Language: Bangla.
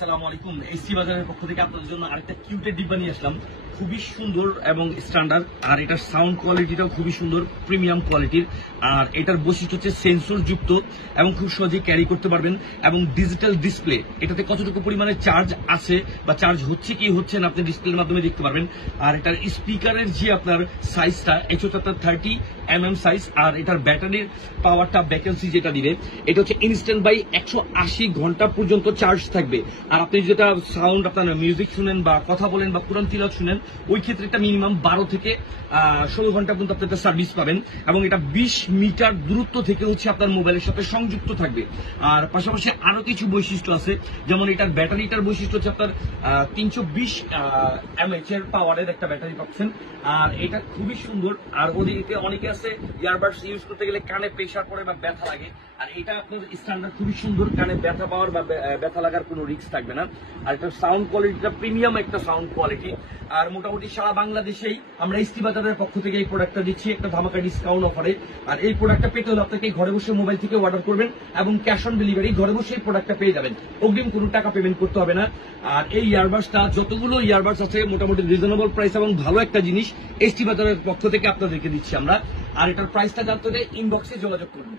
আসসালামু আলাইকুম। এসি বাজারের পক্ষ থেকে আপনাদের জন্য আরেকটা কিউটের ডিব্বা নিয়ে আসলাম। খুবই সুন্দর এবং স্ট্যান্ডার্ড, আর এটার সাউন্ড কোয়ালিটিটাও খুবই সুন্দর, প্রিমিয়াম কোয়ালিটির। আর এটার বৈশিষ্ট্য হচ্ছে সেন্সর যুক্ত এবং খুব সহজে ক্যারি করতে পারবেন এবং ডিজিটাল ডিসপ্লে। এটাতে কতটুকু পরিমাণে চার্জ আছে বা চার্জ হচ্ছে কি হচ্ছে না আপনি ডিসপ্লের মাধ্যমে দেখতে পারবেন। আর এটার স্পিকারের যে আপনার সাইজটা এটা হচ্ছে আপনার 30mm সাইজ। আর এটার ব্যাটারির পাওয়ারটা ভ্যাকেন্সি যেটা দিবে এটা হচ্ছে ইনস্ট্যান্ট বাই 180 ঘন্টা পর্যন্ত চার্জ থাকবে। আর আপনি যেটা সাউন্ড আপনার মিউজিক শুনেন বা কথা বলেন বা কোরআন তিলাওয়াত শুনেন, ওই ক্ষেত্রে এটা মিনিমাম 12 থেকে 16 ঘন্টা পর্যন্ত আপনি একটা সার্ভিস পাবেন। এবং এটা 20 মিটার দূরত্ব থেকে হচ্ছে আপনার মোবাইলের সাথে সংযুক্ত থাকবে। আর পাশাপাশি আরো কিছু বৈশিষ্ট্য আছে, যেমন এটার ব্যাটারিটার বৈশিষ্ট্য হচ্ছে আপনার 320 mAh এর পাওয়ারের একটা ব্যাটারি পাচ্ছেন। আর এটা খুবই সুন্দর। আর ওদিকে অনেকে আছে ইয়ারবাডস ইউজ করতে গেলে কানে প্রেসার পড়ে বা ব্যথা লাগে, আর এটা আপনার স্ট্যান্ডার্ড খুবই সুন্দর, কানে ব্যথা পাওয়ার বা ব্যথা লাগার কোনো রিস্ক থাকবে না। আর এটা সাউন্ড কোয়ালিটিটা প্রিমিয়াম একটা সাউন্ড কোয়ালিটি। আর মোটামুটি সারা বাংলাদেশেই আমরা ইস্তি বাজারের পক্ষ থেকে এই প্রোডাক্টটা দিচ্ছি একটা ধামাকা ডিসকাউন্ট অফারে। আর এই প্রোডাক্টটা পেতে হলে আপনাকে ঘরে বসে মোবাইল থেকে অর্ডার করবেন এবং ক্যাশ অন ডেলিভারি ঘরে বসে এই প্রোডাক্টটা পেয়ে যাবেন, অগ্রিম কোনো টাকা পেমেন্ট করতে হবে না। আর এই ইয়ারবাডসটা যতগুলো ইয়ারবাডস আছে মোটামুটি রিজনেবল প্রাইস এবং ভালো একটা জিনিস ইস্তি বাজারের পক্ষ থেকে আপনাদেরকে দিচ্ছি আমরা। আর এটার প্রাইসটা জানতে হলে ইনবক্সে যোগাযোগ করুন।